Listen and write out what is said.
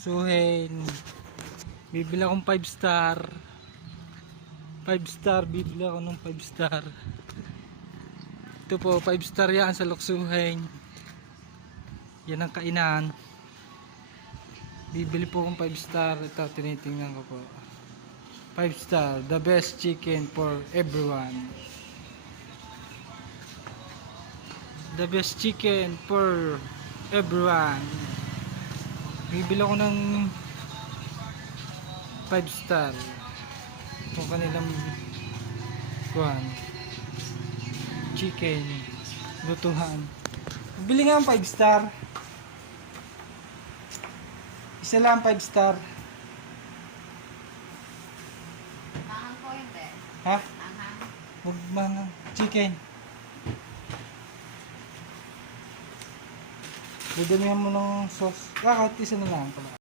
Suhin. Bibili akong 5 star. 5 star, bibili ako ng 5 star. Ito po, 5 star yan sa Luksuhin. Yan ang kainan. Bibili po akong 5 star. Ito, tinitingnan ko po. 5 star, the best chicken for everyone. The best chicken for everyone. Bibili ako ng 5 star. Ito kanilang kuhan. Chicken. Lutuhan. Bibili nga ng 5 star. Isa lang 5 star. Mahang po yun, te. Ha? Mahang. Huwag man. Chicken. Dadamihan mo ng sauce. Kahit isa na lang pala.